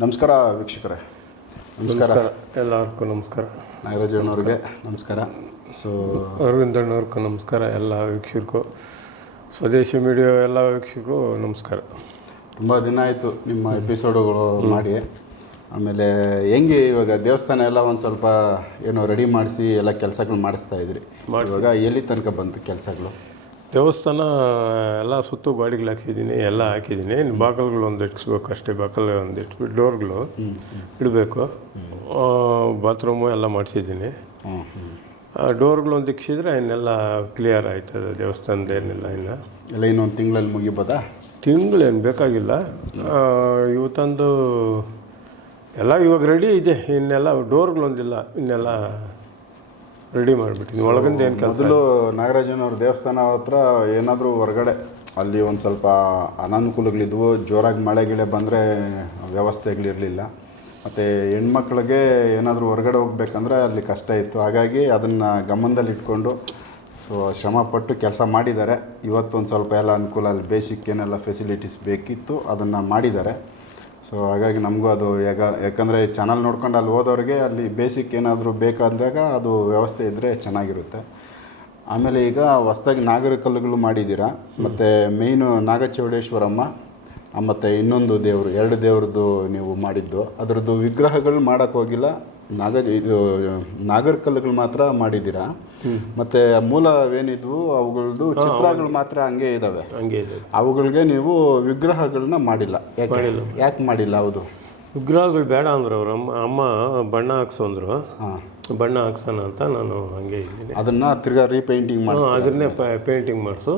ನಮಸ್ಕಾರ ವೀಕ್ಷಕರೇ. ನಮಸ್ಕಾರ. ಎಲ್ಲರಿಗೂ ನಮಸ್ಕಾರ. ನಾಗರಾಜಣ್ಣವ್ರಿಗೆ ನಮಸ್ಕಾರ. ಸೊ ಅರವಿಂದಣ್ಣವ್ರಿಗೂ ನಮಸ್ಕಾರ ಎಲ್ಲ ವೀಕ್ಷಕರಿಗೂ. ಸ್ವದೇಶಿ ಮೀಡಿಯಾ ಎಲ್ಲ ವೀಕ್ಷಕರು ನಮಸ್ಕಾರ. ತುಂಬ ದಿನ ಆಯಿತು ನಿಮ್ಮ ಎಪಿಸೋಡುಗಳು ಮಾಡಿ. ಆಮೇಲೆ ಹೆಂಗೆ ಇವಾಗ ದೇವಸ್ಥಾನ ಎಲ್ಲ ಒಂದು ಸ್ವಲ್ಪ ಏನೋ ರೆಡಿ ಮಾಡಿಸಿ ಎಲ್ಲ ಕೆಲಸಗಳು ಮಾಡಿಸ್ತಾ ಇದ್ರಿ. ಇವಾಗ ಎಲ್ಲಿ ತನಕ ಬಂತು ಕೆಲಸಗಳು? ದೇವಸ್ಥಾನ ಎಲ್ಲ ಸುತ್ತು ಗಾಡಿಗಳು ಹಾಕಿದ್ದೀನಿ ಎಲ್ಲ ಹಾಕಿದ್ದೀನಿ. ಇನ್ನು ಬಾಕಲ್ಗಳು ಒಂದು ಇಟ್ಸ್ಬೇಕು ಅಷ್ಟೇ ಬಾಕಲ್ ಒಂದು ಇಟ್ಬಿಟ್ಟು ಡೋರ್ಗಳು ಇಡಬೇಕು. ಬಾತ್ರೂಮು ಎಲ್ಲ ಮಾಡಿಸಿದ್ದೀನಿ. ಡೋರ್ಗಳು ಒಂದು ಇಕ್ಸಿದ್ರೆ ಇನ್ನೆಲ್ಲ ಕ್ಲಿಯರ್ ಆಯ್ತದೆ ದೇವಸ್ಥಾನದ ಏನಿಲ್ಲ ಇನ್ನು. ಎಲ್ಲ ಇನ್ನೊಂದು ತಿಂಗಳಲ್ಲಿ ಮುಗಿಬೋದಾ? ತಿಂಗಳೇನು ಬೇಕಾಗಿಲ್ಲ. ಇವತ್ತಂದು ಇವತ್ತೊಂದು ಎಲ್ಲ ಇವಾಗ ರೆಡಿ ಇದೆ. ಇನ್ನೆಲ್ಲ ಡೋರ್ಗಳೊಂದಿಲ್ಲ ಇನ್ನೆಲ್ಲ ರೆಡಿ ಮಾಡಿಬಿಟ್ಟು ಒಳಗಿಂದ ಏನು ಮೊದಲು ನಾಗರಾಜನವ್ರ ದೇವಸ್ಥಾನ ಹತ್ರ ಏನಾದರೂ ಹೊರಗಡೆ ಅಲ್ಲಿ ಒಂದು ಸ್ವಲ್ಪ ಅನಾನುಕೂಲಗಳಿದ್ವು ಜೋರಾಗಿ ಮಳೆ ಗಿಳೆ ಬಂದರೆ ವ್ಯವಸ್ಥೆಗಳಿರಲಿಲ್ಲ ಮತ್ತು ಹೆಣ್ಮಕ್ಳಿಗೆ ಏನಾದರೂ ಹೊರಗಡೆ ಹೋಗ್ಬೇಕಂದ್ರೆ ಅಲ್ಲಿ ಕಷ್ಟ ಇತ್ತು. ಹಾಗಾಗಿ ಅದನ್ನು ಗಮನದಲ್ಲಿಟ್ಕೊಂಡು ಸೊ ಶ್ರಮಪಟ್ಟು ಕೆಲಸ ಮಾಡಿದ್ದಾರೆ. ಇವತ್ತೊಂದು ಸ್ವಲ್ಪ ಎಲ್ಲ ಅನುಕೂಲ ಅಲ್ಲಿ ಬೇಸಿಕ್ ಏನೆಲ್ಲ ಫೆಸಿಲಿಟೀಸ್ ಬೇಕಿತ್ತು ಅದನ್ನು ಮಾಡಿದ್ದಾರೆ. ಸೊ ಹಾಗಾಗಿ ನಮಗೂ ಅದು ಯಾಕ ಯಾಕಂದರೆ ಚಾನಲ್ ನೋಡ್ಕೊಂಡು ಅಲ್ಲಿ ಹೋದವ್ರಿಗೆ ಅಲ್ಲಿ ಬೇಸಿಕ್ ಏನಾದರೂ ಬೇಕಾದಾಗ ಅದು ವ್ಯವಸ್ಥೆ ಇದ್ದರೆ ಚೆನ್ನಾಗಿರುತ್ತೆ. ಆಮೇಲೆ ಈಗ ಹೊಸ್ದಾಗಿ ನಾಗರಿಕಲ್ಲುಗಳು ಮಾಡಿದ್ದೀರಾ? ಮತ್ತು ಮೇಯ್ನು ನಾಗಚೌಡೇಶ್ವರಮ್ಮ ಮತ್ತು ಇನ್ನೊಂದು ದೇವರು ಎರಡು ದೇವ್ರದ್ದು ನೀವು ಮಾಡಿದ್ದು. ಅದರದ್ದು ವಿಗ್ರಹಗಳು ಮಾಡೋಕ್ಕೆ ನಾಗ ಇದು ನಾಗರಿಕಲ್ಲುಗಳು ಮಾತ್ರ ಮಾಡಿದ್ದೀರಾ? ಮತ್ತು ಮೂಲವೇನಿದ್ವು? ಅವುಗಳದ್ದು ಚಿತ್ರಗಳು ಮಾತ್ರ ಹಂಗೆ ಇದ್ದಾವೆ ಅವುಗಳಿಗೆ ನೀವು ವಿಗ್ರಹಗಳನ್ನ ಮಾಡಿಲ್ಲ. ಯಾಕೆ? ಯಾಕೆ ಮಾಡಿಲ್ಲ? ಹೌದು. ವಿಗ್ರಹಗಳು ಬೇಡ ಅಂದ್ರು ಅವ್ರು. ಅಮ್ಮ ಅಮ್ಮ ಬಣ್ಣ ಹಾಕ್ಸು ಅಂದ್ರು. ಹಾಂ. ಬಣ್ಣ ಹಾಕ್ಸೋಣ ಅಂತ ನಾನು ಹಂಗೆ ಇದ್ದೀನಿ. ಅದನ್ನು ತಿರ್ಗಾ ರೀಪೇಂಟಿಂಗ್ ಮಾಡಿ ಅದನ್ನೇ ಪೇಂಟಿಂಗ್ ಮಾಡಿಸು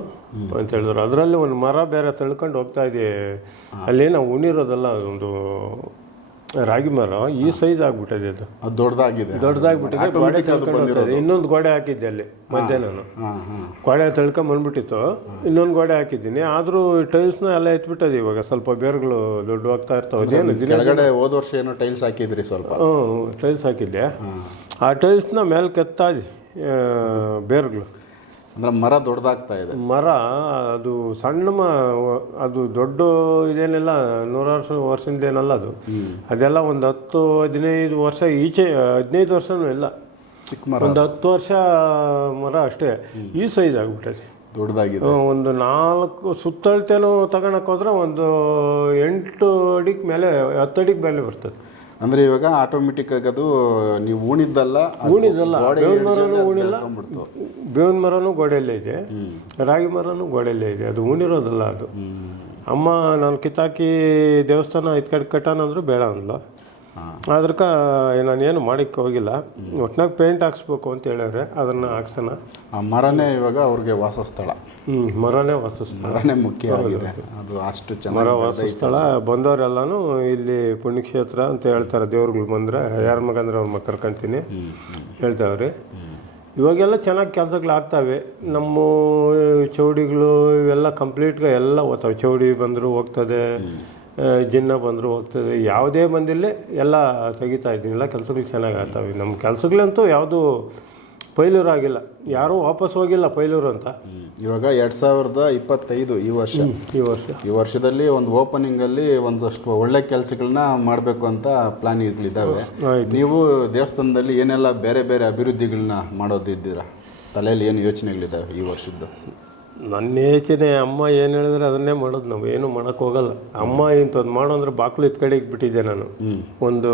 ಅಂತ ಹೇಳಿದ್ರು. ಅದರಲ್ಲಿ ಒಂದು ಮರ ಬೇರೆ ತಳ್ಕೊಂಡು ಹೋಗ್ತಾ ಇದೆ ಅಲ್ಲಿ ನಾವು ಉಣಿರೋದಲ್ಲ ಒಂದು ರಾಗಿ ಮರ ಈ ಸೈಜ್ ಆಗ್ಬಿಟ್ಟಿದೆ ಅದು. ಅದು ದೊಡ್ಡದಾಗಿದೆ. ದೊಡ್ಡದಾಗ್ಬಿಟ್ಟಿದೆ ಗೋಡೆ ತಳ್ಕೊಂಡು ಹೋಗ್ತಾ ಇನ್ನೊಂದು ಗೋಡೆ ಹಾಕಿದ್ದೆ ಅಲ್ಲಿ ಮಧ್ಯೆ ನಾನು ಗೋಡೆ ತಳ್ಕೊಂಡ್ ಬಂದ್ಬಿಟ್ಟಿತ್ತು. ಇನ್ನೊಂದು ಗೋಡೆ ಹಾಕಿದ್ದೀನಿ. ಆದರೂ ಟೈಲ್ಸ್ನ ಎಲ್ಲ ಎತ್ಬಿಟ್ಟದೆ ಇವಾಗ. ಸ್ವಲ್ಪ ಬೇರುಗಳು ದೊಡ್ಡವಾಗ್ತಾ ಇರ್ತಾವೆ. ಕೆಳಗಡೆ ಹೋದ ವರ್ಷ ಏನೋ ಟೈಲ್ಸ್ ಹಾಕಿದ್ರಿ ಸ್ವಲ್ಪ. ಹ್ಞೂ ಟೈಲ್ಸ್ ಹಾಕಿದ್ದೆ. ಆ ಟೈಲ್ಸ್ನ ಮೇಲೆ ಕೆತ್ತಾದಿ ಬೇರುಗಳು. ಅಂದ್ರೆ ಮರ ದೊಡ್ಡದಾಗ್ತಾ ಇದೆ. ಮರ ಅದು ಸಣ್ಣ ಮ ಅದು ದೊಡ್ಡ ಇದೇನೆಲ್ಲ ನೂರಾರು ವರ್ಷದಿಂದ ಏನಲ್ಲ ಅದು. ಅದೆಲ್ಲ ಒಂದು ಹತ್ತು ಹದಿನೈದು ವರ್ಷ ಈಚೆ ಹದಿನೈದು ವರ್ಷನೂ ಇಲ್ಲ. ಚಿಕ್ಕ ಮರ. ಒಂದು ಹತ್ತು ವರ್ಷ ಮರ ಅಷ್ಟೇ. ಈ ಸೈಜ್ ಆಗ್ಬಿಟ್ಟೈತೆ. ದೊಡ್ಡದಾಗಿದೆ. ಒಂದು ನಾಲ್ಕು ಸುತ್ತಳತೆನೂ ತಗೊಳಕ್ಕೆ ಹೋದ್ರೆ ಒಂದು ಎಂಟು ಅಡಿಕ್ ಮೇಲೆ ಹತ್ತು ಅಡಿಕ್ ಮೇಲೆ ಬರ್ತದೆ. ಅಂದ್ರೆ ಇವಾಗ ಆಟೋಮೆಟಿಕ್ ಆಗಿ ಅದು ನೀವು ಊಣಿದ್ದಲ್ಲ ಊಣಿದ್ದಲ್ಲ. ಬೇವಿನ ಮರನೂ ಗೋಡೆಯಲ್ಲೇ ಇದೆ. ರಾಗಿ ಮರನೂ ಗೋಡೆಯಲ್ಲೇ ಇದೆ. ಅದು ಊಣಿರೋದಲ್ಲ ಅದು. ಅಮ್ಮ ನಾನು ಕಿತ್ತಾಕಿ ದೇವಸ್ಥಾನ ಇದ್ ಕಡೆ ಕಟ್ಟಾನ ಅಂದ್ರು ಬೇಡ ಅಂದ್ಲು. ಹಾ. ಅದಕ್ಕೆ ನಾನೇನು ಮಾಡಕ್ಕೆ ಹೋಗಿಲ್ಲ. ಒಟ್ನಾಗ ಪೇಂಟ್ ಹಾಕ್ಸ್ಬೇಕು ಅಂತ ಹೇಳಿದ್ರೆ ಅದನ್ನು ಹಾಕ್ಸೋಣ. ಆ ಮರನೇ ಇವಾಗ ಅವ್ರಿಗೆ ವಾಸಸ್ಥಳ. ಹ್ಞೂ ಮರನೇ ವಾಸಸ್ಥಳನೇ ಮರನೇ ಮುಖ್ಯ ಆಗಿದೆ. ಅದು ಅಷ್ಟು ಮರ ವಾಸಸ್ಥಳ. ಬಂದವರೆಲ್ಲನೂ ಇಲ್ಲಿ ಪುಣ್ಯಕ್ಷೇತ್ರ ಅಂತ ಹೇಳ್ತಾರೆ. ದೇವ್ರುಗಳು ಬಂದರೆ ಯಾರ ಮಗಂದ್ರೆ ಅವ್ರ ಮಗ ಕರ್ಕೊಂತೀನಿ ಹೇಳ್ತಾವ್ರಿ. ಇವಾಗೆಲ್ಲ ಚೆನ್ನಾಗಿ ಕೆಲಸಗಳು ಆಗ್ತಾವೆ ನಮ್ಮ ಚೌಡಿಗಳು ಇವೆಲ್ಲ ಕಂಪ್ಲೀಟ್ಗೆ ಎಲ್ಲ ಓದ್ತಾವೆ ಚೌಡಿ ಬಂದರೂ ಹೋಗ್ತದೆ. ಜಿನ್ನ ಬಂದರೂ ಹೋಗ್ತದೆ. ಯಾವುದೇ ಬಂದಿಲ್ಲ ಎಲ್ಲ ತೆಗಿತಾ ಇದ್ದೀನಿ. ಎಲ್ಲ ಕೆಲಸಗಳು ಚೆನ್ನಾಗಿ ಆಗ್ತವೆ. ನಮ್ಮ ಕೆಲಸಗಳಂತೂ ಯಾವುದು ಪೈಲೂರು ಆಗಿಲ್ಲ. ಯಾರೂ ವಾಪಸ್ ಹೋಗಿಲ್ಲ ಪೈಲೂರು ಅಂತ. ಇವಾಗ ಎರಡು ಸಾವಿರದ ಇಪ್ಪತ್ತೈದು ಈ ವರ್ಷ. ಈ ವರ್ಷ. ಈ ವರ್ಷದಲ್ಲಿ ಒಂದು ಓಪನಿಂಗಲ್ಲಿ ಒಂದಷ್ಟು ಒಳ್ಳೆ ಕೆಲಸಗಳನ್ನ ಮಾಡಬೇಕು ಅಂತ ಪ್ಲಾನ್ ಇದ್ದಾವೆ ನೀವು ದೇವಸ್ಥಾನದಲ್ಲಿ ಏನೆಲ್ಲ ಬೇರೆ ಬೇರೆ ಅಭಿವೃದ್ಧಿಗಳನ್ನ ಮಾಡೋದಿದ್ದೀರಾ? ತಲೆಯಲ್ಲಿ ಏನು ಯೋಚನೆಗಳಿದ್ದಾವೆ ಈ ವರ್ಷದ್ದು? ನನ್ನ ಅಮ್ಮ ಏನು ಹೇಳಿದ್ರೆ ಅದನ್ನೇ ಮಾಡೋದು ನಾವು. ಏನು ಮಾಡೋಕ್ಕೋಗಲ್ಲ ಅಮ್ಮ ಇಂಥದ್ದು ಮಾಡೋ ಅಂದ್ರೆ ಬಾಗಿಲು ಇದ್ದ ಕಡೆ ಇಕ್ಬಿಟ್ಟಿದ್ದೆ ನಾನು. ಒಂದು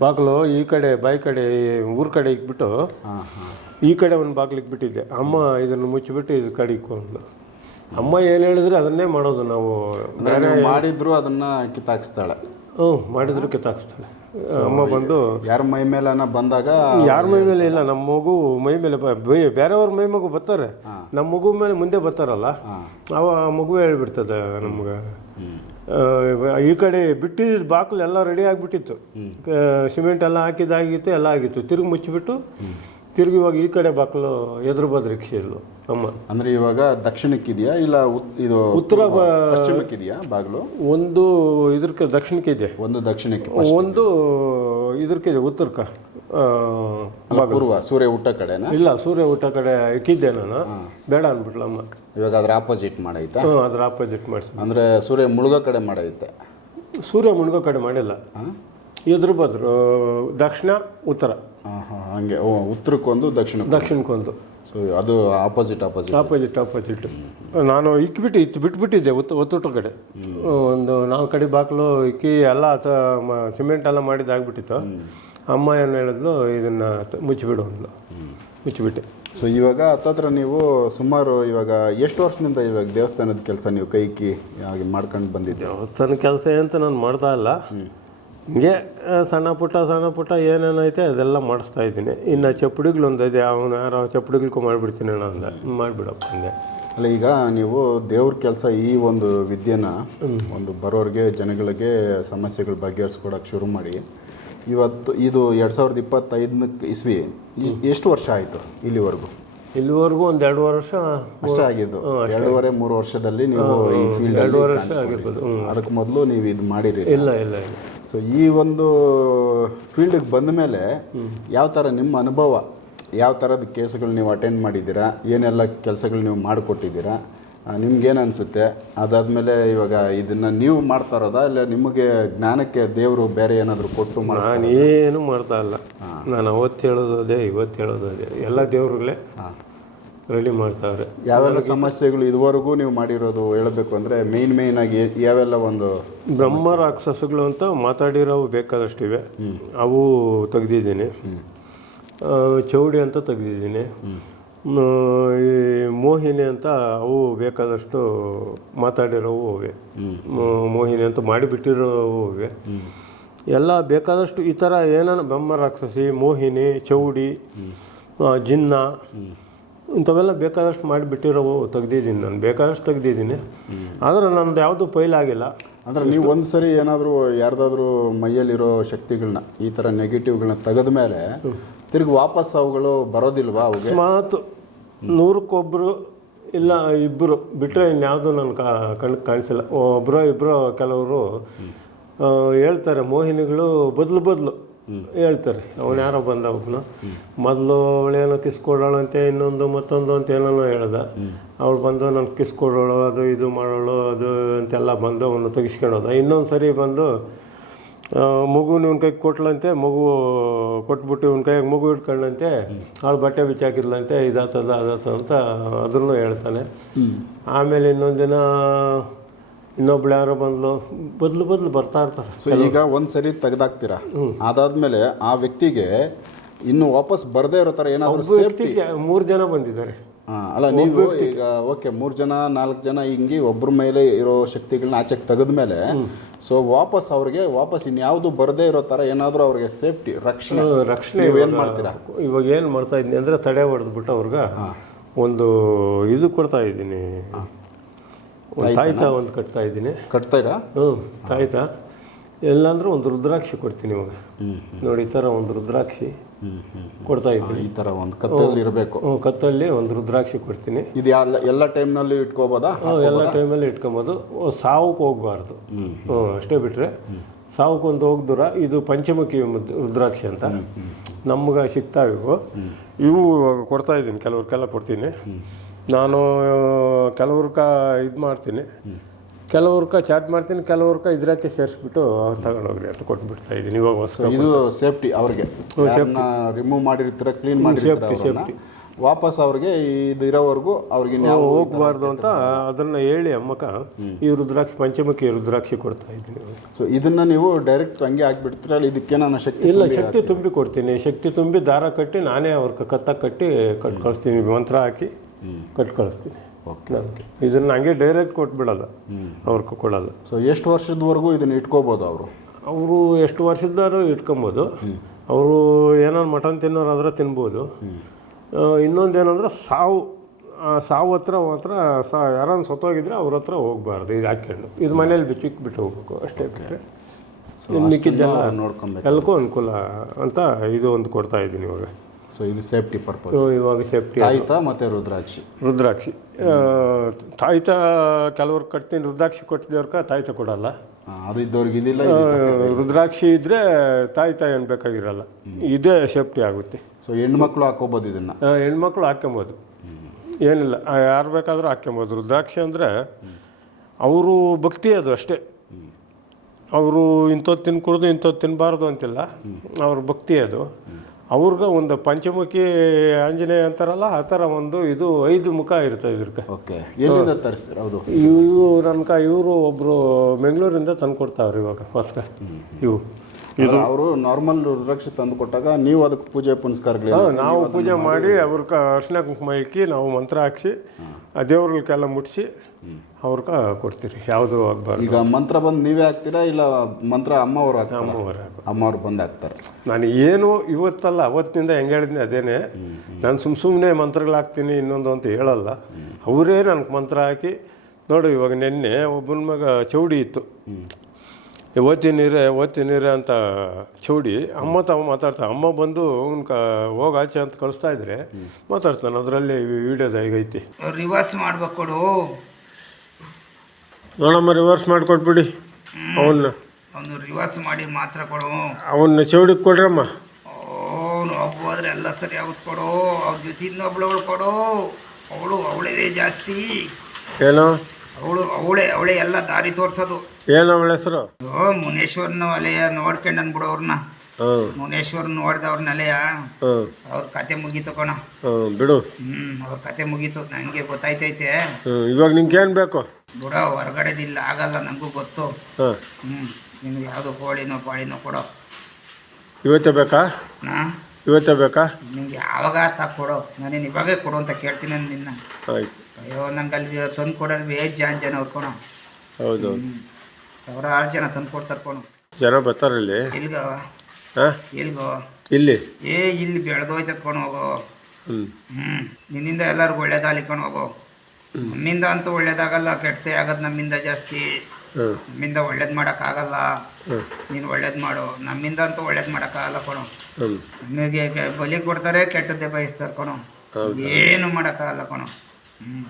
ಬಾಗಿಲು ಈ ಕಡೆ ಬಾಯಿ ಕಡೆ ಊರ ಕಡೆ ಇಕ್ಬಿಟ್ಟು ಈ ಕಡೆ ಒಂದು ಬಾಗಿಲಿಗೆ ಬಿಟ್ಟಿದ್ದೆ ಅಮ್ಮ ಇದನ್ನು ಮುಚ್ಚಿಬಿಟ್ಟು ಇದು ಕಡೆ ಇಕ್ಕೊಂಡು ಅಮ್ಮ ಏನು ಹೇಳಿದ್ರೆ ಅದನ್ನೇ ಮಾಡೋದು ನೀವು ಮಾಡಿದ್ರು ಅದನ್ನ ಕಿತ್ತಾಕ್ಸ್ತಾಳೆ. ಹ್ಞೂ ಮಾಡಿದ್ರು ಕಿತ್ತಾಕ್ಸ್ತಾಳೆ. ಅಮ್ಮ ಬಂದು ಯಾರ ಮೈ ಮೇಲನ ಬಂದಾಗ ಯಾರ ಮೈ ಮೇಲೆ ಇಲ್ಲ ನಮ್ಮ ಮಗು ಮೈ ಮೇಲೆ ಬೇರೆಯವ್ರ ಮೈ ಮಗು ಬರ್ತಾರೆ. ನಮ್ಮ ಮಗು ಮೇಲೆ ಮುಂದೆ ಬರ್ತಾರಲ್ಲ ಅವ ಆ ಮಗು ಹೇಳ್ಬಿಡ್ತದೆ ನಮ್ಗೆ. ಈ ಕಡೆ ಬಿಟ್ಟಿದ್ದ ಬಾಕ್ಲು ಎಲ್ಲ ರೆಡಿ ಆಗಿಬಿಟ್ಟಿತ್ತು. ಸಿಮೆಂಟ್ ಎಲ್ಲ ಹಾಕಿದ್ದಾಗಿತ್ತು ಎಲ್ಲ ಆಗಿತ್ತು. ತಿರುಗಿ ಮುಚ್ಚಿಬಿಟ್ಟು ತಿರುಗಿ ಇವಾಗ ಈ ಕಡೆ ಬಾಕ್ಲು ಎದುರು ಬದ್ರಿ ಇಲ್ಲ ಅಮ್ಮ ಅಂದ್ರೆ ಇವಾಗ ದಕ್ಷಿಣಕ್ಕಿದೆಯಾ ಇಲ್ಲ ಉತ್- ಇದು ಉತ್ತರ ಬ- ಪಶ್ಚಿಮಕ್ಕಿದೆಯಾ ಬಾಗಿಲು? ಒಂದು ಇದಕ್ಕೆ ದಕ್ಷಿಣಕ್ಕೆ ಇದೆ ಒಂದು ದಕ್ಷಿಣಕ್ಕೆ ಒಂದು ಇದ್ರಕ್ಕಿದೆ ಉತ್ತರಕ್ಕೆ ಆ, ಅಲ್ಲ, ಪೂರ್ವ ಸೂರ್ಯ ಊಟ ಕಡೆನಾ? ಇಲ್ಲ ಸೂರ್ಯ ಊಟ ಕಡೆ ಇಕ್ಕಿದ್ದೆ ನಾನು. ಬೇಡ ಅಂದ್ಬಿಟ್ಲಮ್ಮ ಇವಾಗ ಅದ್ರ ಆಪೋಸಿಟ್ ಮಾಡೈತಾ? ಹ್ಞೂ ಅದ್ರ ಆಪೋಸಿಟ್ ಮಾಡಿಸಿ ಅಂದ್ರೆ ಸೂರ್ಯ ಮುಳುಗೋ ಕಡೆ ಮಾಡೈತೆ? ಸೂರ್ಯ ಮುಳುಗೋ ಕಡೆ ಮಾಡಿಲ್ಲ. ಎದುರು ಬದ್ರು ದಕ್ಷಿಣ ಉತ್ತರ. ಹಂಗೆ. ಓ ಉತ್ತರಕ್ಕೊಂದು ದಕ್ಷಿಣಕ್ಕೆ ದಕ್ಷಿಣಕ್ಕೊಂದು. ಸೊ ಅದು ಆಪೋಸಿಟ್ ಆಪೋಸಿಟ್ ಆಪೋಸಿಟ್ ಆಪೋಸಿಟ್ ನಾನು ಇಕ್ಬಿಟ್ಟು ಇತ್ತು ಬಿಟ್ಬಿಟ್ಟಿದ್ದೆ ಒತ್ತು ಒತ್ತು ಕಡೆ. ಒಂದು ನಾಲ್ಕು ಕಡೆ ಬಾಕ್ಲು ಇಕ್ಕಿ ಎಲ್ಲ ಸಿಮೆಂಟ್ ಎಲ್ಲ ಮಾಡಿದ್ದಾಗ್ಬಿಟ್ಟಿತ್ತು ಅಮ್ಮ ಏನು ಹೇಳಿದ್ಲು ಇದನ್ನು ಮುಚ್ಚಿಬಿಡು ಅಂದ್ಲು. ಮುಚ್ಚಿಬಿಟ್ಟೆ. ಸೊ ಇವಾಗ ಹತ್ತತ್ರ ನೀವು ಸುಮಾರು ಇವಾಗ ಎಷ್ಟು ವರ್ಷದಿಂದ ಇವಾಗ ದೇವಸ್ಥಾನದ ಕೆಲಸ ನೀವು ಕೈಕಿ ಹಾಗೆ ಮಾಡ್ಕೊಂಡು ಬಂದಿದ್ದೆ ದೇವಸ್ಥಾನ ಕೆಲಸ ಅಂತ ನಾನು ಮಾಡ್ತಾ ಇಲ್ಲ. ಹಿಂಗೆ ಸಣ್ಣ ಪುಟ್ಟ ಸಣ್ಣ ಪುಟ್ಟ ಏನೇನೈತೆ ಅದೆಲ್ಲ ಮಾಡಿಸ್ತಾ ಇದ್ದೀನಿ. ಇನ್ನು ಚಪ್ಪಡಿಗಳೊಂದು ಇದೆ ಅವನು ಯಾರೋ ಚಪ್ಪಡಿಗಳಿಗೂ ಮಾಡಿಬಿಡ್ತೀನಿ ಅಣ್ಣ ಅಂದ. ಮಾಡಿಬಿಡಪ್ಪ ಅಂದೆ. ಅಲ್ಲ ಈಗ ನೀವು ದೇವ್ರ ಕೆಲಸ ಈ ಒಂದು ವಿದ್ಯೆನ ಒಂದು ಬರೋರಿಗೆ ಜನಗಳಿಗೆ ಸಮಸ್ಯೆಗಳು ಬಗೆಹರಿಸ್ಕೊಡಕ್ಕೆ ಶುರು ಮಾಡಿ. ಇವತ್ತು ಇದು ಎರಡು ಸಾವಿರದ ಇಪ್ಪತ್ತೈದನಕ್ಕೆ ಇಸ್ವಿ ಎಷ್ಟು ವರ್ಷ ಆಯಿತು ಇಲ್ಲಿವರೆಗೂ? ಇಲ್ಲಿವರೆಗೂ ಒಂದು ಎರಡು ವರ್ಷ ಅಷ್ಟೇ ಆಗಿದ್ದು. ಎರಡೂವರೆ ಮೂರು ವರ್ಷದಲ್ಲಿ ನೀವು ಈ ಫೀಲ್ಡ್ ಆಗಿರ್ಬೋದು. ಹ್ಞೂ ಅದಕ್ಕೆ ಮೊದಲು ನೀವು ಇದು ಮಾಡಿರಿ ಇಲ್ಲ ಇಲ್ಲ ಇಲ್ಲ. ಸೊ ಈ ಒಂದು ಫೀಲ್ಡಿಗೆ ಬಂದ ಮೇಲೆ ಯಾವ ಥರ ನಿಮ್ಮ ಅನುಭವ ಯಾವ ಥರದ ಕೇಸ್ಗಳು ನೀವು ಅಟೆಂಡ್ ಮಾಡಿದ್ದೀರಾ ಏನೆಲ್ಲ ಕೆಲಸಗಳು ನೀವು ಮಾಡಿಕೊಟ್ಟಿದ್ದೀರಾ ನಿಮ್ಗೇನು ಅನಿಸುತ್ತೆ? ಅದಾದಮೇಲೆ ಇವಾಗ ಇದನ್ನು ನೀವು ಮಾಡ್ತಾ ಇರೋದಾ ಇಲ್ಲ ನಿಮಗೆ ಜ್ಞಾನಕ್ಕೆ ದೇವರು ಬೇರೆ ಏನಾದರೂ ಕೊಟ್ಟು ನಾನು ಏನು ಮಾಡ್ತಾ ಇಲ್ಲ. ನಾನು ಅವತ್ತು ಹೇಳೋದು ಅದೇ ಇವತ್ತು ಹೇಳೋದು ಅದೇ. ಎಲ್ಲ ದೇವ್ರುಗಳೇ. ರೆಡಿ ಮಾಡ್ತಾವ್ರೆ. ಯಾವೆಲ್ಲ ಸಮಸ್ಯೆಗಳು ಇದುವರೆಗೂ ನೀವು ಮಾಡಿರೋದು ಹೇಳಬೇಕು ಅಂದರೆ ಮೇನ್ ಮೇಯ್ನ್ ಆಗಿ ಯಾವೆಲ್ಲ ಒಂದು ಬ್ರಹ್ಮ ರಾಕ್ಷಸಗಳು ಅಂತ ಮಾತಾಡಿರೋವು ಬೇಕಾದಷ್ಟಿವೆ. ಅವು ತೆಗೆದಿದ್ದೀನಿ. ಚೌಡಿ ಅಂತ ತೆಗೆದಿದ್ದೀನಿ. ಈ ಮೋಹಿನಿ ಅಂತ ಅವು ಬೇಕಾದಷ್ಟು ಮಾತಾಡಿರೋವು ಅವೆ ಮೋಹಿನಿ ಅಂತ ಮಾಡಿಬಿಟ್ಟಿರೋವು ಅವೆ ಎಲ್ಲ ಬೇಕಾದಷ್ಟು ಈ ಥರ ಏನೇನು ಬ್ರಹ್ಮ ರಾಕ್ಷಸಿ ಮೋಹಿನಿ ಚೌಡಿ ಜಿನ್ನ ಇಂಥವೆಲ್ಲ ಬೇಕಾದಷ್ಟು ಮಾಡಿಬಿಟ್ಟಿರೋವು ತೆಗ್ದಿದ್ದೀನಿ ನಾನು. ಬೇಕಾದಷ್ಟು ತೆಗ್ದಿದ್ದೀನಿ. ಆದರೆ ನನ್ನದು ಯಾವುದು ಫೈಲಾಗಿಲ್ಲ ಅಂದ್ರೆ ನೀವು ಒಂದು ಸರಿ ಏನಾದರೂ ಯಾರ್ದಾದ್ರೂ ಮೈಯಲ್ಲಿರೋ ಶಕ್ತಿಗಳನ್ನ ಈ ಥರ ನೆಗೆಟಿವ್ಗಳನ್ನ ತೆಗೆದ ಮೇಲೆ ತಿರ್ಗಿ ವಾಪಸ್ ಅವುಗಳು ಬರೋದಿಲ್ವಾ ಅವುಗೆ? ಅಕಸ್ಮಾತ್ ನೂರಕ್ಕೊಬ್ಬರು ಇಲ್ಲ ಇಬ್ಬರು ಬಿಟ್ಟರೆ ಇನ್ಯಾವುದು ನನ್ನ ಕಣ್ಣು ಕಾಣಿಸಿಲ್ಲ. ಒಬ್ಬರು ಇಬ್ಬರು ಕೆಲವರು ಹೇಳ್ತಾರೆ ಮೋಹಿನಿಗಳು ಬದಲು ಬದಲು. ಹೇಳ್ತಾರೆ. ಅವನು ಯಾರೋ ಬಂದ ಒಬ್ಬನು ಮೊದಲು ಅವಳೇನೋ ಕಿಸ್ಕೊಡೋಳಂತೆ ಇನ್ನೊಂದು ಮತ್ತೊಂದು ಅಂತ ಏನೋ ಹೇಳ್ದ. ಅವಳು ಬಂದು ನಾನು ಕಿಸ್ಕೊಡೋಳು ಅದು ಇದು ಮಾಡೋಳು ಅದು ಅಂತೆಲ್ಲ ಬಂದು ಅವನು ತೆಗಿಸ್ಕೊಳೋದ ಇನ್ನೊಂದು ಸರಿ ಬಂದು ಮಗು ಇವನ ಕೈಗೆ ಕೊಟ್ಲಂತೆ ಮಗು ಕೊಟ್ಬಿಟ್ಟು ಇವನ ಕೈಗೆ ಮಗು ಇಟ್ಕೊಂಡಂತೆ ಅವಳು ಬಟ್ಟೆ ಬಿಚ್ಚಾಕಿದ್ಲಂತೆ ಇದಾತದ ಅದಾತ ಅಂತ ಅದನ್ನು ಹೇಳ್ತಾನೆ. ಆಮೇಲೆ ಇನ್ನೊಂದು ದಿನ ಇನ್ನೊಬ್ಳು ಯಾರೋ ಬಂದ್ಲು ಬದಲು ಬದಲು ಬರ್ತಾ ಇರ್ತಾರೆ. ಸೊ ಈಗ ಒಂದು ಸರಿ ತೆಗೆದಾಕ್ತೀರಾ? ಅದಾದ್ಮೇಲೆ ಆ ವ್ಯಕ್ತಿಗೆ ಇನ್ನು ವಾಪಸ್ ಬರದೇ ಇರೋ ಥರ ಏನಾದರೂ ಸೇಫ್ಟಿ? ಮೂರು ಜನ ಬಂದಿದ್ದಾರೆ. ಅಲ್ಲ ನೀವು ಈಗ ಓಕೆ ಮೂರು ಜನ ನಾಲ್ಕು ಜನ ಹಿಂಗೆ ಒಬ್ಬರ ಮೇಲೆ ಇರೋ ಶಕ್ತಿಗಳನ್ನ ಆಚೆಗೆ ತೆಗೆದ್ಮೇಲೆ ಸೊ ವಾಪಸ್ ಅವ್ರಿಗೆ ವಾಪಸ್ ಇನ್ಯಾವುದು ಬರದೇ ಇರೋ ಥರ ಏನಾದರೂ ಅವ್ರಿಗೆ ಸೇಫ್ಟಿ ರಕ್ಷಣೆ. ರಕ್ಷಣೆ ಏನು ಮಾಡ್ತೀರಾ? ಇವಾಗ ಏನು ಮಾಡ್ತಾ ಇದ್ದೀನಿ ಅಂದರೆ ತಡೆ ಹೊಡೆದ್ಬಿಟ್ಟು ಅವ್ರಿಗೆ ಒಂದು ಇದು ಕೊಡ್ತಾ ಇದ್ದೀನಿ. ಒಂದು ತಾಯ್ತ ಒಂದು ಕಟ್ತಾ ಇದ್ದೀನಿ. ಕಟ್ತಾಯಿರಾ ಹ್ಞೂ ತಾಯ್ತ. ಎಲ್ಲಾಂದ್ರೆ ಒಂದು ರುದ್ರಾಕ್ಷಿ ಕೊಡ್ತೀನಿ ಇವಾಗ. ನೋಡಿ ಈ ಥರ ಒಂದು ರುದ್ರಾಕ್ಷಿ ಕೊಡ್ತಾ ಇದ್ದೀನಿ. ಈ ಥರ ಒಂದು ಕತ್ತಲ್ಲಿ ಇರಬೇಕು. ಹ್ಞೂ ಕತ್ತಲ್ಲಿ ಒಂದು ರುದ್ರಾಕ್ಷಿ ಕೊಡ್ತೀನಿ. ಇದು ಎಲ್ಲ ಎಲ್ಲ ಟೈಮ್ನಲ್ಲಿ ಇಟ್ಕೋಬೋದಾ? ಹ್ಞೂ, ಎಲ್ಲ ಟೈಮಲ್ಲಿ ಇಟ್ಕೊಬೋದು. ಸಾವುಕ್ಕೆ ಹೋಗಬಾರ್ದು. ಹ್ಞೂ ಅಷ್ಟೇ ಬಿಟ್ಟರೆ ಸಾವುಕ್ಕೆ ಒಂದು ಹೋಗ್ದೂರ? ಇದು ಪಂಚಮುಖಿ ರುದ್ರಾಕ್ಷಿ ಅಂತ. ನಮ್ಗೆ ಸಿಗ್ತಾವೆ ಇವು. ಇವು ಕೊಡ್ತಾ ಇದ್ದೀನಿ ಕೆಲವ್ರಿಗೆಲ್ಲ ಕೊಡ್ತೀನಿ. ನಾನು ಕೆಲವ್ರಕ ಇದು ಮಾಡ್ತೀನಿ. ಕೆಲವ್ರಕ ಚಾರ್ಜ್ ಮಾಡ್ತೀನಿ ಕೆಲವ್ರಕ ಇದ್ರಕ್ಕೆ ಸೇರಿಸ್ಬಿಟ್ಟು ತಗೊಂಡೋಗ್ರಿ ಅಂತ ಕೊಟ್ಬಿಡ್ತಾ ಇದ್ದೀನಿ. ಇವಾಗ ಹೊಸ ಇದು ಸೇಫ್ಟಿ ಅವ್ರಿಗೆ. ರಿಮೂವ್ ಮಾಡಿರ್ತೀರ ಕ್ಲೀನ್ ಮಾಡಿರ್ತೀರ ಸೇಫ್ಟಿ ವಾಪಸ್ ಅವ್ರಿಗೆ ಇದು ಇರೋವರೆಗೂ ಅವ್ರಿಗೆ ಹೋಗಬಾರ್ದು ಅಂತ ಅದನ್ನ ಹೇಳಿ ಅಮ್ಮಕ ಈ ರುದ್ರಾಕ್ಷಿ ಪಂಚಮುಖಿ ರುದ್ರಾಕ್ಷಿ ಕೊಡ್ತಾ ಇದ್ದೀನಿ. ಸೊ ಇದನ್ನ ನೀವು ಡೈರೆಕ್ಟ್ ಹಂಗೆ ಹಾಕ್ಬಿಡ್ತೀರ ಅಲ್ಲಿ ಇದಕ್ಕೆ ನಾನು ಶಕ್ತಿ ಇಲ್ಲ ಶಕ್ತಿ ತುಂಬಿ ಕೊಡ್ತೀನಿ. ಶಕ್ತಿ ತುಂಬಿ ದಾರ ಕಟ್ಟಿ ನಾನೇ ಅವ್ರ ಕತ್ತ ಕಟ್ಟಿ ಕಟ್ ಕಳಿಸ್ತೀನಿ ಮಂತ್ರ ಹಾಕಿ. ಕಟ್ ಕಳಿಸ್ತೀನಿ ಓಕೆ. ಇದನ್ನ ಹಂಗೆ ಡೈರೆಕ್ಟ್ ಕೊಟ್ಬಿಡಲ್ಲ ಅವ್ರಿಗೆ ಕೊಡಲ್ಲ. ಸೊ ಎಷ್ಟು ವರ್ಷದವರೆಗೂ ಇದನ್ನ ಇಟ್ಕೋಬೋದು ಅವರು? ಅವರು ಎಷ್ಟು ವರ್ಷದವರು ಇಟ್ಕೊಬೋದು. ಅವರು ಏನಾರು ಮಟನ್ ತಿನ್ನೋರಾದ್ರೆ ತಿನ್ಬೋದು. ಇನ್ನೊಂದು ಏನಂದ್ರೆ ಸಾವು ಸಾವು ಹತ್ರ ಮಾತ್ರ ಸಾ ಯಾರನ್ನ ಸತ್ತೋಗಿದ್ರೆ ಅವ್ರ ಹತ್ರ ಹೋಗ್ಬಾರ್ದು. ಇದು ಹಾಕ್ಕೊಂಡು ಇದು ಮನೇಲಿ ಬಿಚ್ಚಿಕ್ ಬಿಟ್ಟು ಹೋಗ್ಬೇಕು. ಅಷ್ಟೇ ಮಿಕ್ಕಿದ್ದೆಲ್ಲ ನೋಡ್ಕೊಬೇಕು. ಎಲ್ಲಕ್ಕೂ ಅನುಕೂಲ ಅಂತ ಇದು ಒಂದು ಕೊಡ್ತಾ ಇದ್ದೀನಿ ಇವಾಗ. ಸೊ ಇದು ಸೇಫ್ಟಿ ಪರ್ಪಸ್ ಇವಾಗ ಸೇಫ್ಟಿ ತಾಯಿತ ಮತ್ತೆ ರುದ್ರಾಕ್ಷಿ. ರುದ್ರಾಕ್ಷಿ. ತಾಯಿತ ಕೆಲವರು ಕಟ್ತೀನಿ ರುದ್ರಾಕ್ಷಿ ಕೊಟ್ಟಿದ್ದವ್ರಕ ತಾಯ್ತ ಕೊಡಲ್ಲ. ಅದು ಇದ್ದವ್ರಿಗೆ ಇದಿಲ್ಲ ರುದ್ರಾಕ್ಷಿ ಇದ್ರೆ ತಾಯ್ತ ಏನು ಬೇಕಾಗಿರಲ್ಲ. ಇದೇ ಸೇಫ್ಟಿ ಆಗುತ್ತೆ. ಸೊ ಹೆಣ್ಮಕ್ಳು ಹಾಕೋಬೋದು ಇದನ್ನ. ಹೆಣ್ಮಕ್ಳು ಹಾಕ್ಕೊಬೋದು. ಏನಿಲ್ಲ ಯಾರು ಬೇಕಾದರೂ ಹಾಕ್ಕೊಬೋದು. ರುದ್ರಾಕ್ಷಿ ಅಂದರೆ ಅವರು ಭಕ್ತಿ ಅದು ಅಷ್ಟೇ. ಅವರು ಇಂಥದ್ದು ತಿನ್ಕೊಡ್ದು ಇಂಥದ್ದು ತಿನ್ನಬಾರ್ದು ಅಂತಿಲ್ಲ. ಅವ್ರ ಭಕ್ತಿ ಅದು. ಅವ್ರಿಗೆ ಒಂದು ಪಂಚಮುಖಿ ಆಂಜನೇಯ ಅಂತಾರಲ್ಲ ಆ ಥರ ಒಂದು ಇದು ಐದು ಮುಖ ಇರ್ತದೆ ಇದಕ್ಕೆ ಓಕೆ. ಎಲ್ಲಿಂದ ತರಿಸ್ತೀರ ಹೌದು. ಇವು ನನ್ಕ ಇವರು ಒಬ್ಬರು ಬೆಂಗಳೂರಿಂದ ತಂದು ಕೊಡ್ತಾವ್ರಿ ಇವಾಗ ಹೊಸ್ಕ ಇವು ಅವರು ನಾರ್ಮಲ್ ರುದ್ರಾಕ್ಷ ತಂದು ಕೊಟ್ಟಾಗ ನೀವು ಅದಕ್ಕೆ ಪೂಜೆ ಪುನಸ್ಕಾರಗಳು ನಾವು ಪೂಜೆ ಮಾಡಿ ಅವ್ರ ಅರ್ಶಿನ ಕುಂಕುಮ ಇಕ್ಕಿ ನಾವು ಮಂತ್ರ ಹಾಕ್ಸಿ ಆ ದೇವ್ರಗಳಿಗೆಲ್ಲ ಮುಟ್ಸಿ ಅವ್ರಕ ಕೊಡ್ತೀರಿ. ಯಾವುದು ಆಗ್ಬಾರ್ದು ಈಗ ಮಂತ್ರ ಬಂದು ನೀವೇ ಹಾಕ್ತೀರಾ ಇಲ್ಲ ಮಂತ್ರ ಅಮ್ಮವ್ರು ಹಾಕ್ತಾರೆ? ಅಮ್ಮವ್ರ ಅಮ್ಮವ್ರು ಬಂದು ಹಾಕ್ತಾರೆ? ನಾನು ಏನು ಇವತ್ತಲ್ಲ ಅವತ್ತಿನಿಂದ ಹೆಂಗೆ ಹೇಳಿದ್ನಿ ಅದೇನೆ. ನಾನು ಸುಮ್ಮ ಸುಮ್ಮನೆ ಮಂತ್ರಗಳು ಹಾಕ್ತೀನಿ ಇನ್ನೊಂದು ಅಂತ ಹೇಳಲ್ಲ. ಅವರೇ ನನಗೆ ಮಂತ್ರ ಹಾಕಿ ನೋಡು ಇವಾಗ ನಿನ್ನೆ ಒಬ್ಬನ ಮಗ ಚೌಡಿ ಇತ್ತು. ಓದ್ತೀನಿರೆ ಓದ್ತೀನಿರೆ ಓದ್ತಿ ಅಂತ ಚೌಡಿ ಅಮ್ಮ ತಾವು ಮಾತಾಡ್ತಾ ಅಮ್ಮ ಬಂದು ಅವ್ನ ಕ ಹೋಗಿ ಆಚೆ ಅಂತ ಕಳಿಸ್ತಾ ಇದ್ರೆ ಮಾತಾಡ್ತಾನೆ ಅದರಲ್ಲಿ ವಿಡಿಯೋದ ಈಗ ಐತಿ. ರಿವರ್ಸ್ ಮಾಡ್ಬೇಕು ಕೊಡು. ನೋಡಮ್ಮ ರಿವರ್ಸ್ ಮಾಡಿಕೊಟ್ಬಿಡಿ. ಅವನ್ನ. ಅವನು ರಿವರ್ಸ್ ಮಾಡಿ ಮಾತ್ರ ಕೊಡು. ಅವನ್ನ ಚೌಡಿ ಕೊಡ್ರಮ್ಮ. ಅವನು ಒಬ್ಬ ಹೋದ್ರೆ ಎಲ್ಲ ಸರಿ ಆಗುತ್ತೆ ಕೊಡು. ಅವ್ರ ಜೊತೆ ಇನ್ನೊಬ್ಳವಳು ಕೊಡು. ಅವಳು ಅವಳೇ ಜಾಸ್ತಿ. ಏನೋ? ಅವಳು ಅವಳೇ ಅವಳೇ ಎಲ್ಲ ದಾರಿ ತೋರ್ಸೋದು. ಏನೋ ಅವಳ ಹೆಸರು? ಓ ಮುನೇಶ್ವರನ ಅಲೆಯ ನೋಡ್ಕೊಂಡು ಅನ್ಬಿಡು ಅವ್ರನ್ನ. ಮುನೇಶ್ವರನ್ ನೋಡಿದ ಅವ್ರ ನೆಲೆಯ ಅವ್ರ ಕತೆ ಮುಗೀತು ಕಣ. ಬಿಡು. ಹ್ಮ್ ಅವ್ರ ಕತೆ ಮುಗೀತು. ನನಗೆ ಗೊತ್ತಾಯ್ತೈತೆ. ಇವಾಗ ಏನ್ ಬೇಕು? ಬಿಡ ಹೊರಗಡೆದಿಲ್ಲ ಆಗಲ್ಲ ನಂಗೂ ಗೊತ್ತು. ಹ್ಮ್ ನಿಮ್ಗೆ ಯಾವ್ದು ಕೋಳಿನೋ ಪಾಳಿನೋ ಕೊಡೋ. ಇವತ್ತೇ ಬೇಕಾ? ಇವತ್ತೇ ಬೇಕಾ? ನಿಂಗೆ ಯಾವಾಗ ಕೊಡೋ. ನಾನೇನು ಇವಾಗೇ ಕೊಡು ಅಂತ ಕೇಳ್ತೀನಿ ನಾನು ನಿನ್ನ. ಅಯ್ಯೋ ನಂಗೆ ಅಲ್ಲಿ ತಂದು ಕೊಡೋರು ವೇಜ್ ಜಾನ್ ಜನ ಅವ್ರ್ಕೊಣ ಹೌದು ಸಾವಿರಾರು ಜನ ತಂದು ಕೊಡ್ತಾರೆ ಕೊಣು. ಜನ ಬರ್ತಾರಲ್ಲಿ ಎಲ್ಗೋ ಹಾಂ? ಎಲ್ಗೋ ಇಲ್ಲಿ? ಏ ಇಲ್ಲಿ ಬೆಳೆದೋಯ್ತದ ಕೊಂಡು ಹೋಗೋ. ಹ್ಞೂ ಹ್ಞೂ ನಿನ್ನಿಂದ ಎಲ್ಲರಿಗೂ ಒಳ್ಳೇದಾಗಲಿ ಹೋಗೋ. ನಮ್ಮಿಂದ ಅಂತೂ ಒಳ್ಳೇದಾಗಲ್ಲ ಕೆಟ್ಟದೇ ಆಗೋದು ನಮ್ಮಿಂದ ಜಾಸ್ತಿ. ಹ್ಞೂ ನಮ್ಮಿಂದ ಒಳ್ಳೇದು ಮಾಡೋಕ್ಕಾಗಲ್ಲ. ನೀನು ಒಳ್ಳೇದು ಮಾಡು. ನಮ್ಮಿಂದ ಅಂತೂ ಒಳ್ಳೇದು ಮಾಡೋಕ್ಕಾಗಲ್ಲ ಕೊಣು ಹ್ಞೂ ನಮಗೆ ಬಲಿ ಕೊಡ್ತಾರೆ ಕೆಟ್ಟದ್ದೇ ಬಯಸ್ತಾರೆ ಕಣೋ ಏನು ಮಾಡೋಕ್ಕಾಗಲ್ಲ ಕಣೋ ಹ್ಮ್.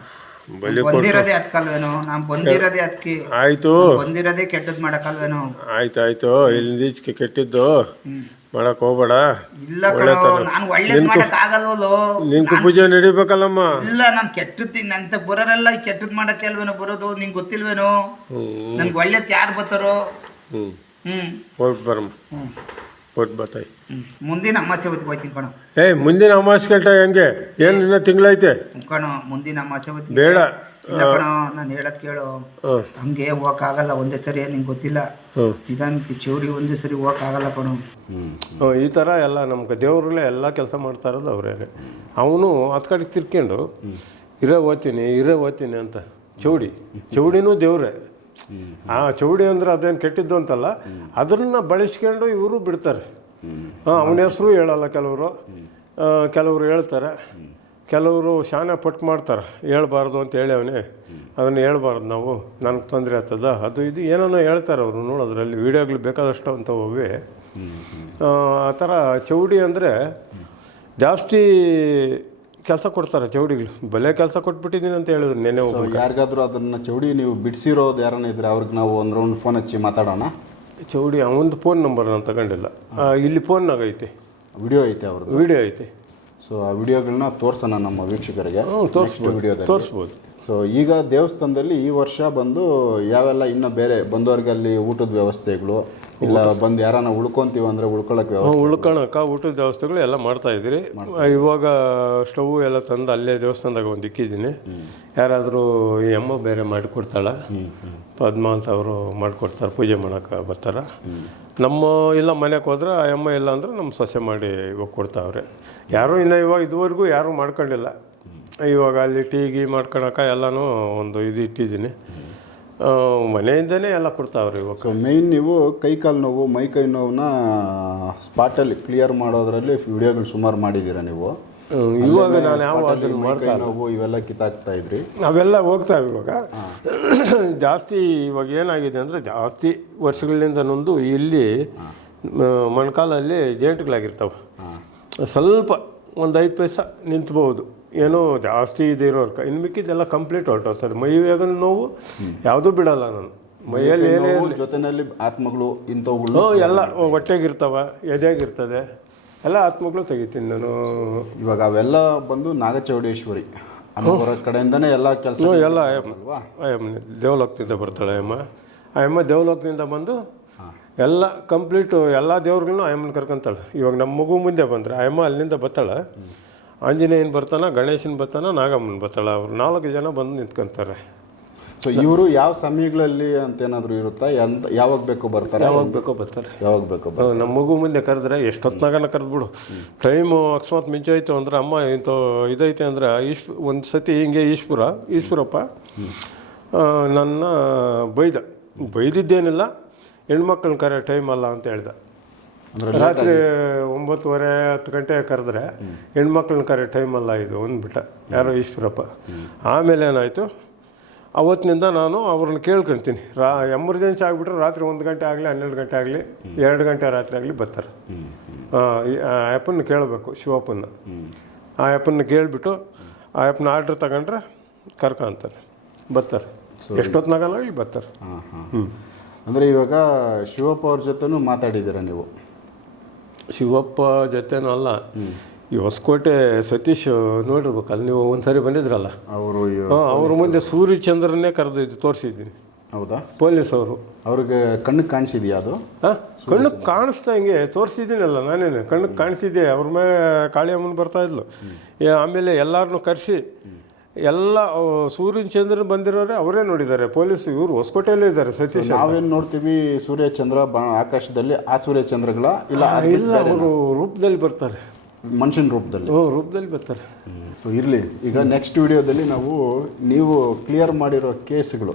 ಬಲಿ ಬಂದಿರೋದೇ ಅದಕ್ಕಲ್ವೇನೋ ನಾನ್ ಬಂದಿರೋದೇ ಅದಕ್ಕೆ ಆಯ್ತು. ಬಂದಿರೋದೇ ಕೆಟ್ಟದ್ ಮಾಡಕ್ಕಲ್ವೇನೋ? ಆಯ್ತು ಆಯ್ತು. ಇಲ್ಲಿ ಈಚೆಗೆ ಕೆಟ್ಟಿದ್ದು ಮಾಡಕ್ ಹೋಗ್ಬೇಡ. ಇಲ್ಲ ನಾನು ಒಳ್ಳೇದ್ ಮಾಡಕ್ ಆಗಲ್ವಲ್ಲೋ ನಿನ್ಕು ಪೂಜೆ ನಡಿಬೇಕಲ್ಲಮ್ಮ. ಇಲ್ಲ ನಾನು ಕೆಟ್ಟದ್ದು ನಂತ ಬರೋರೆಲ್ಲ ಕೆಟ್ಟದ್ ಮಾಡಕ್ಕೆ ಅಲ್ವೇನೋ ಬರೋದು? ನಿಂಗೆ ಗೊತ್ತಿಲ್ವೇನೋ? ನನ್ಗೆ ಒಳ್ಳೇದ್ ಯಾರು ಬರ್ತಾರೋ? ಹ್ಞೂ ಹ್ಮ್. ಹೋಗಿ ಬರಮ್ಮ. ಹೊಟ್ಟು ಬರ್ತಾಯಿ. ಮುಂದಿನ ಅಮಾಸೆ ಹೊತ್ತಿಗೆ ಹೋಯ್ತೀನಿ ಕಣೋ. ಏಯ್ ಮುಂದಿನ ಅಮಾಸೆ ಕೇಳ್ತಾ ಹೆಂಗೆ? ಏನು ಇನ್ನೂ ತಿಂಗಳೈತೆ? ಕಣ ಮುಂದಿನ ಅಮಾಸೆ ಹೊತ್ತಿಗೆ ಬೇಡ. ಇಲ್ಲ ಕಣೋ ನಾನು ಹೇಳದ್ ಕೇಳು. ಹ್ಞೂ ಹಂಗೆ ಹೋಗಕ್ಕಾಗಲ್ಲ ಒಂದೇ ಸರಿ ನಿಂಗೆ ಗೊತ್ತಿಲ್ಲ. ಹ್ಞೂ ನಿಧಾನಕ್ಕೆ ಚೌರಿ ಒಂದೇ ಸರಿ ಹೋಗಕ್ಕಾಗಲ್ಲ ಕಣೋ. ಹ್ಮ್, ಈ ಥರ ಎಲ್ಲ ನಮ್ಗೆ ದೇವರಲ್ಲೇ ಎಲ್ಲ ಕೆಲಸ ಮಾಡ್ತಾ ಇರೋದು ಅವರೇ. ಅವನು ಹತ್ತು ಕಡೆಗೆ ತಿರ್ಕೊಂಡು ಇರೇ ಓದ್ತೀನಿ ಇರೇ ಓದ್ತೀನಿ ಅಂತ. ಚೌಡಿ. ಚೌಡಿನೂ ದೇವ್ರೆ. ಆ ಚೌಡಿ ಅಂದ್ರೆ ಅದೇನು ಕೆಟ್ಟಿದ್ದು ಅಂತಲ್ಲ, ಅದನ್ನ ಬಳಸ್ಕೊಂಡು ಇವರು ಬಿಡ್ತಾರೆ. ಅವನ ಹೆಸರು ಹೇಳಲ್ಲ ಕೆಲವರು. ಕೆಲವರು ಹೇಳ್ತಾರೆ. ಕೆಲವರು ಶಾನೆ ಪಟ್ಟು ಮಾಡ್ತಾರೆ. ಹೇಳ್ಬಾರ್ದು ಅಂತ ಹೇಳಿ ಅವನೇ. ಅದನ್ನು ಹೇಳ್ಬಾರ್ದು ನಾವು. ನನಗೆ ತೊಂದರೆ ಆಗ್ತದ. ಅದು ಇದು ಏನೋ ಹೇಳ್ತಾರೆ ಅವರು ನೋಡೋದ್ರಲ್ಲಿ ವೀಡಿಯೋಗಳು ಬೇಕಾದಷ್ಟು ಅಂತ ಹೋಗಿ ಆ ಥರ ಚೌಡಿ ಅಂದರೆ ಜಾಸ್ತಿ ಕೆಲಸ ಕೊಡ್ತಾರೆ ಚೌಡಿಗಳು. ಬಲೆ ಕೆಲಸ ಕೊಟ್ಬಿಟ್ಟಿದ್ದೀನಿ ಅಂತ ಹೇಳಿದ್ರು ನೆನೆ ಯಾರಿಗಾದ್ರೂ ಅದನ್ನ ಚೌಡಿ ನೀವು ಬಿಡಿಸಿರೋದು ಯಾರನ್ನ ಇದ್ರೆ ಅವ್ರಿಗೆ ನಾವು ಒಂದು ರೌಂಡ್ ಫೋನ್ ಹಚ್ಚಿ ಮಾತಾಡೋಣ? ಚೌಡಿ ಅವನದು ಫೋನ್ ನಂಬರ್ ನಾನು ತಗೊಂಡಿಲ್ಲ. ಆ, ಇಲ್ಲಿ ಫೋನ್ನಾಗ ಐತೆ ವಿಡಿಯೋ ಐತೆ ಅವ್ರದ್ದು. ವಿಡಿಯೋ ಐತೆ. ಸೊ ಆ ವಿಡಿಯೋಗಳನ್ನ ತೋರ್ಸೋಣ ನಮ್ಮ ವೀಕ್ಷಕರಿಗೆ. ಹ್ಞೂ ತೋರಿಸ್ಬೋದು. ವಿಡಿಯೋದಲ್ಲಿ ತೋರಿಸ್ಬೋದು. ಸೊ ಈಗ ದೇವಸ್ಥಾನದಲ್ಲಿ ಈ ವರ್ಷ ಬಂದು ಯಾವೆಲ್ಲ ಇನ್ನು ಬೇರೆ ಬಂದವ್ರಿಗೆ ಅಲ್ಲಿ ಊಟದ ವ್ಯವಸ್ಥೆಗಳು ಇಲ್ಲ ಬಂದು ಯಾರನ್ನ ಉಳ್ಕೊಂತೀವಿ ಅಂದರೆ ಉಳ್ಕೊಳ್ಳೋಕೆ ವ್ಯವಸ್ಥೆ? ಉಳ್ಕೊಳಕ ಊಟದ ವ್ಯವಸ್ಥೆಗಳು ಎಲ್ಲ ಮಾಡ್ತಾ ಇದ್ರಿ ಇವಾಗ ಸ್ಟವ್ ಎಲ್ಲ ತಂದು ಅಲ್ಲೇ ದೇವಸ್ಥಾನದಾಗ ಒಂದು ಇಕ್ಕಿದ್ದೀನಿ. ಯಾರಾದರೂ ಎಮ್ಮ ಬೇರೆ ಮಾಡಿಕೊಡ್ತಾಳೆ ಪದ್ಮ ಅಂತ ಅವರು ಮಾಡಿಕೊಡ್ತಾರೆ ಪೂಜೆ ಮಾಡೋಕೆ ಬರ್ತಾರೆ. ನಮ್ಮ ಇಲ್ಲ ಮನೆಗೆ ಹೋದ್ರೆ ಆ ಅಮ್ಮ ಇಲ್ಲ ಅಂದ್ರೆ ನಮ್ಮ ಸೊಸೆ ಮಾಡಿ ಇವಾಗ ಕೊಡ್ತಾವ್ರೆ. ಯಾರೂ ಇನ್ನು ಇವಾಗ ಇದುವರೆಗೂ ಯಾರೂ ಮಾಡ್ಕೊಂಡಿಲ್ಲ. ಇವಾಗ ಅಲ್ಲಿ ಟೀ ಗೀ ಮಾಡ್ಕೊಳಕ್ಕೆ ಎಲ್ಲನೂ ಒಂದು ಇದು ಇಟ್ಟಿದ್ದೀನಿ. ಮನೆಯಿಂದನೇ ಎಲ್ಲ ಕೊಡ್ತಾವ್ರಿ ಇವಾಗ. ಸೊ ಮೇಯ್ನ್ ನೀವು ಕೈ ಕಾಲು ನೋವು ಮೈ ಕೈ ನೋವನ್ನ ಸ್ಪಾಟಲ್ಲಿ ಕ್ಲಿಯರ್ ಮಾಡೋದ್ರಲ್ಲಿ ವಿಡಿಯೋಗಳು ಸುಮಾರು ಮಾಡಿದ್ದೀರಾ ನೀವು? ಇವಾಗ ನಾನು ಯಾವ ಅದನ್ನು ನೋವು ಇವೆಲ್ಲ ಕಿತ್ತಾಕ್ತಾ ಇದ್ರಿ? ನಾವೆಲ್ಲ ಹೋಗ್ತಾವೆ ಇವಾಗ. ಜಾಸ್ತಿ ಇವಾಗ ಏನಾಗಿದೆ ಅಂದರೆ ಜಾಸ್ತಿ ವರ್ಷಗಳಿಂದ ನೊಂದು ಇಲ್ಲಿ ಮೊಣಕಾಲಲ್ಲಿ ಜೇಂಟ್ಗಳಾಗಿರ್ತಾವೆ ಸ್ವಲ್ಪ ಒಂದು ಐದು ಪೈಸ ನಿಂತ್ಬೋದು ಏನೋ ಜಾಸ್ತಿ ಇದಿರೋರ್ಕ ಇನ್ನು ಮಿಕ್ಕಿದ್ದೆಲ್ಲ ಕಂಪ್ಲೀಟ್ ಹೊರಟೋಗ್ತದೆ ಮೈ ವೇಗನ ನೋವು ಯಾವುದೂ ಬಿಡಲ್ಲ ನಾನು. ಮೈಯಲ್ಲಿ ಏನೇ ಜೊತೆಯಲ್ಲಿ ಆತ್ಮಗಳು ಇಂಥವುಗಳು ಎಲ್ಲ ಹೊಟ್ಟೆಗಿರ್ತಾವ ಎದೆಗಿರ್ತದೆ. ಎಲ್ಲ ಆತ್ಮಗಳು ತೆಗಿತೀನಿ ನಾನು. ಇವಾಗ ಅವೆಲ್ಲ ಬಂದು ನಾಗಚೌಡೇಶ್ವರಿ ಅವರ ಕಡೆಯಿಂದನೇ ಎಲ್ಲ ಕೆಲಸ ಎಲ್ಲ ಅಲ್ವಾ ಅಯ್ಯಮ್ಮ ದೇವಲೋಕದಿಂದ ಬರ್ತಾಳೆ ಅಮ್ಮ ಆ ಅಮ್ಮ ದೇವಲೋಕದಿಂದ ಬಂದು ಎಲ್ಲ ಕಂಪ್ಲೀಟು ಎಲ್ಲ ದೇವ್ರುಗಳನ್ನೂ ಆಯಮ್ಮನ ಕರ್ಕೊಂತಾಳೆ. ಇವಾಗ ನಮ್ಮ ಮಗು ಮುಂದೆ ಬಂದರೆ ಆಯಮ್ಮ ಅಲ್ಲಿಂದ ಬರ್ತಾಳೆ ಆಂಜನೇಯನ ಬರ್ತಾನ ಗಣೇಶನ ಬರ್ತಾನ ನಾಗಮ್ಮನ ಬರ್ತಾಳೆ. ಅವ್ರು ನಾಲ್ಕು ಜನ ಬಂದು ನಿಂತ್ಕೊಂತಾರೆ. ಸೊ ಇವರು ಯಾವ ಸಮಯಗಳಲ್ಲಿ ಅಂತ ಏನಾದರೂ ಇರುತ್ತಾ? ಎಂತ ಯಾವಾಗ ಬೇಕು ಬರ್ತಾರೆ? ಯಾವಾಗ ಬೇಕೋ ಬರ್ತಾರೆ. ಯಾವಾಗ ಬೇಕೋ ನಮ್ಮ ಮಗು ಮುಂದೆ ಕರೆದ್ರೆ ಎಷ್ಟೊತ್ನಾಗನ ಕರೆದ್ಬಿಡು. ಟೈಮು ಅಕಸ್ಮಾತ್ ಮಿಂಚೋಯ್ತು ಅಂದ್ರೆ ಅಮ್ಮ ಇಂಥ ಇದೈತೆ ಅಂದ್ರೆ ಈಶ್ ಒಂದು ಸತಿ ಹಿಂಗೆ ಈಶ್ವರ ಈಶ್ವರಪ್ಪ ನನ್ನ ಬೈದ. ಬೈದಿದ್ದೇನಿಲ್ಲ ಹೆಣ್ಮಕ್ಳನ್ನ ಕರೆ ಟೈಮ್ ಅಲ್ಲ ಅಂತ ಹೇಳ್ದ. ರಾತ್ರಿ ಒಂಬತ್ತುವರೆ ಹತ್ತು ಗಂಟೆ ಕರೆದ್ರೆ ಹೆಣ್ಮಕ್ಳನ್ನ ಕರೆ ಟೈಮಲ್ಲ ಇದು ಅಂದ್ಬಿಟ್ಟ ಯಾರೋ ಈಶ್ವರಪ್ಪ. ಆಮೇಲೆ ಏನಾಯಿತು? ಅವತ್ತಿನಿಂದ ನಾನು ಅವ್ರನ್ನ ಕೇಳ್ಕೊಳ್ತೀನಿ ರಾ ಎಮರ್ಜೆನ್ಸಿ ಆಗಿಬಿಟ್ರೆ ರಾತ್ರಿ ಒಂದು ಗಂಟೆ ಆಗಲಿ ಹನ್ನೆರಡು ಗಂಟೆ ಆಗಲಿ ಎರಡು ಗಂಟೆ ರಾತ್ರಿ ಆಗಲಿ ಬರ್ತಾರೆ. ಆ, ಆ್ಯಪನ್ನು ಕೇಳಬೇಕು ಶಿವಪ್ಪನ್ನ. ಆ ಆ್ಯಪನ್ನು ಕೇಳಿಬಿಟ್ಟು ಆ ಆ್ಯಪ್ನ ಆರ್ಡ್ರ್ ತಗೊಂಡ್ರೆ ಕರ್ಕ ಅಂತಾರೆ. ಬರ್ತಾರೆ. ಎಷ್ಟೊತ್ತಿನಾಗಲ್ಲ ಬರ್ತಾರೆ. ಹ್ಞೂ ಹಾಂ ಅಂದರೆ ಇವಾಗ ಶಿವಪ್ಪ ಅವ್ರ ಜೊತೆನೂ ಮಾತಾಡಿದ್ದೀರಾ ನೀವು? ಶಿವಪ್ಪ ಜೊತೆನೂ ಅಲ್ಲ ಈ ಹೊಸಕೋಟೆ ಸತೀಶ್ ನೋಡಿರ್ಬೇಕು ಅಲ್ಲಿ ನೀವು ಒಂದ್ಸರಿ ಬಂದಿದ್ರಲ್ಲ? ಅವರು ಅವ್ರ ಮುಂದೆ ಸೂರ್ಯಚಂದ್ರನ್ನೇ ಕರೆದಿದ್ದು ತೋರಿಸಿದ್ದೀನಿ. ಹೌದಾ? ಪೊಲೀಸ್ ಅವರು. ಅವ್ರಿಗೆ ಕಣ್ಣು ಕಾಣಿಸಿದ್ಯಾ ಅದು? ಹಾಂ ಕಣ್ಣು ಕಾಣಿಸ್ತಾ ಹಿಂಗೆ ತೋರಿಸಿದ್ದೀನಲ್ಲ ನಾನೇನು ಕಣ್ಣು ಕಾಣಿಸಿದ್ದೆ ಅವ್ರ ಮೇಲೆ ಕಾಳಿಯಮ್ಮನ ಬರ್ತಾ ಇದ್ಲು. ಆಮೇಲೆ ಎಲ್ಲರನ್ನೂ ಕರೆಸಿ ಎಲ್ಲ ಸೂರ್ಯನ ಚಂದ್ರನ್ ಬಂದಿರೋರೆ ಅವರೇ ನೋಡಿದ್ದಾರೆ. ಪೊಲೀಸ್ ಇವರು ಹೊಸಕೋಟೆಯಲ್ಲೇ ಇದ್ದಾರೆ ಸತೀಶ್ ನಾವೇನು ನೋಡ್ತೀವಿ ಸೂರ್ಯ ಚಂದ್ರ ಬ ಆಕಾಶದಲ್ಲಿ ಆ ಸೂರ್ಯ ಚಂದ್ರಗಳ ಇಲ್ಲ ಇಲ್ಲ ಅವರು ರೂಪದಲ್ಲಿ ಬರ್ತಾರೆ. ಮನುಷ್ಯನ ರೂಪದಲ್ಲಿ. ಓ ರೂಪದಲ್ಲಿ ಬರ್ತಾರೆ. ಸೊ ಇರಲಿ. ಈಗ ನೆಕ್ಸ್ಟ್ ವಿಡಿಯೋದಲ್ಲಿ ನಾವು ನೀವು ಕ್ಲಿಯರ್ ಮಾಡಿರೋ ಕೇಸ್ಗಳು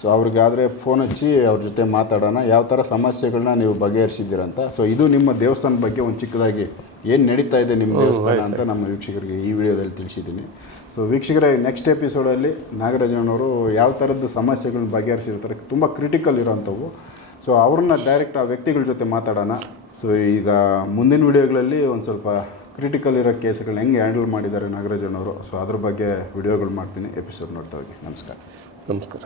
ಸೊ ಅವ್ರಿಗಾದರೆ ಫೋನ್ ಹಚ್ಚಿ ಅವ್ರ ಜೊತೆ ಮಾತಾಡೋಣ ಯಾವ ಥರ ಸಮಸ್ಯೆಗಳನ್ನ ನೀವು ಬಗೆಹರಿಸಿದ್ದೀರಂತ. ಸೊ ಇದು ನಿಮ್ಮ ದೇವಸ್ಥಾನದ ಬಗ್ಗೆ ಒಂದು ಚಿಕ್ಕದಾಗಿ ಏನು ನಡೀತಾ ಇದೆ ನಿಮ್ಮ ದೇವಸ್ಥಾನ ಅಂತ ನಮ್ಮ ವೀಕ್ಷಕರಿಗೆ ಈ ವಿಡಿಯೋದಲ್ಲಿ ತಿಳಿಸಿದ್ದೀನಿ. ಸೊ ವೀಕ್ಷಕರೇ ನೆಕ್ಸ್ಟ್ ಎಪಿಸೋಡಲ್ಲಿ ನಾಗರಾಜನವರು ಯಾವ ಥರದ್ದು ಸಮಸ್ಯೆಗಳನ್ನ ಬಗೆಹರಿಸಿರ್ತಾರೆ ತುಂಬ ಕ್ರಿಟಿಕಲ್ ಇರೋಂಥವು. ಸೊ ಅವ್ರನ್ನ ಡೈರೆಕ್ಟ್ ಆ ವ್ಯಕ್ತಿಗಳ ಜೊತೆ ಮಾತಾಡೋಣ. ಸೊ ಈಗ ಮುಂದಿನ ವಿಡಿಯೋಗಳಲ್ಲಿ ಒಂದು ಸ್ವಲ್ಪ ಕ್ರಿಟಿಕಲ್ ಇರೋ ಕೇಸ್ಗಳನ್ನ ಹೆಂಗೆ ಹ್ಯಾಂಡಲ್ ಮಾಡಿದ್ದಾರೆ ನಾಗರಾಜನವರು. ಸೊ ಅದ್ರ ಬಗ್ಗೆ ವಿಡಿಯೋಗಳು ಮಾಡ್ತೀನಿ ಎಪಿಸೋಡ್ ನೋಡ್ತಾ ಹೋಗಿ. ನಮಸ್ಕಾರ. ನಮಸ್ಕಾರ